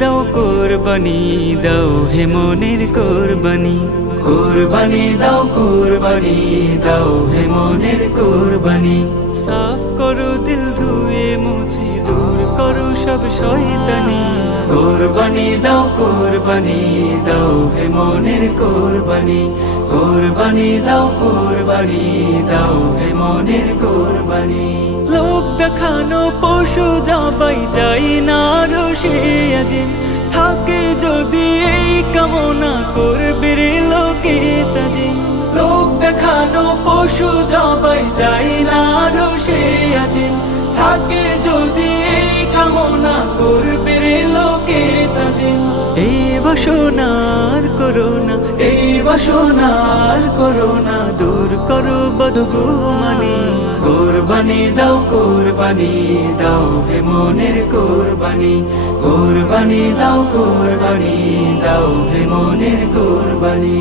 দাও কোরবানি দাও হে মনের কোরবানি, কোরবানি দাও, কোরবানি দাও হে মনের কোরবানি। সাফ করো দিল ধুয়ে মুছে দূর করো সব শয়তানি। কোরবানি দাও, কোরবানি দাও হে মনের কোরবানি। কোরবানি দাও, কোরবানি দাও হে মনের কোরবানি। লোক দেখানো পশু জবাই যাই না রসে আজিম, থাকে যদি এই কামনা করবে রে লোকে তাজিম। লোক দেখানো পশু জবাই যাই না রসে আজিম, থাকে যদি এই কামনা করবে রে লোকে তাজিম। এই বাসনার করোনা, এই বাসনার করোনা দূর করো বদগুমানি। কোরবানি দাও, কোরবানি দাও হে মনের কোরবানি। কোরবানি দাও, কোরবানি দাও হে মনের কোরবানি।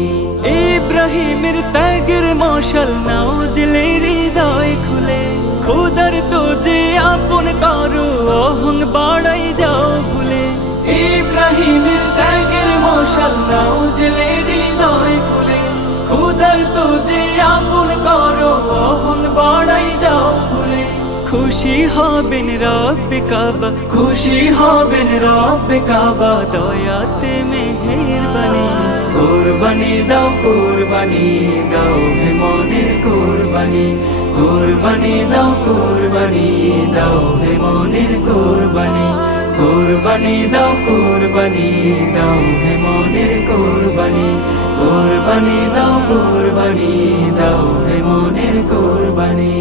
ইব্রাহিমের ত্যাগের মশাল নাও জেলে হৃদয় খুলে, খোদার তো যে আপন করো অহং বাড়াই যাও ভুলে। ইব্রাহিমের ত্যাগের মশাল নাও জেলে হৃদয় খুলে, খোদার তো যে আপন করো অহং বাড়াই যাও ভুলে। খুশি হবেন রব্বে কাবা, খুশি হবেন রব্বে কাবা, দয়াতে মেহেরবানি। কোরবানি দাও, কোরবানি দাও হে মনের কোরবানি। কোরবানি দাও, কোরবানি দাও হে মনের কোরবানি। কোরবানি দাও, কোরবানি দাও হে মনের কোরবানি। কোরবানি দাও, কোরবানি দাও হে মনের কোরবানি।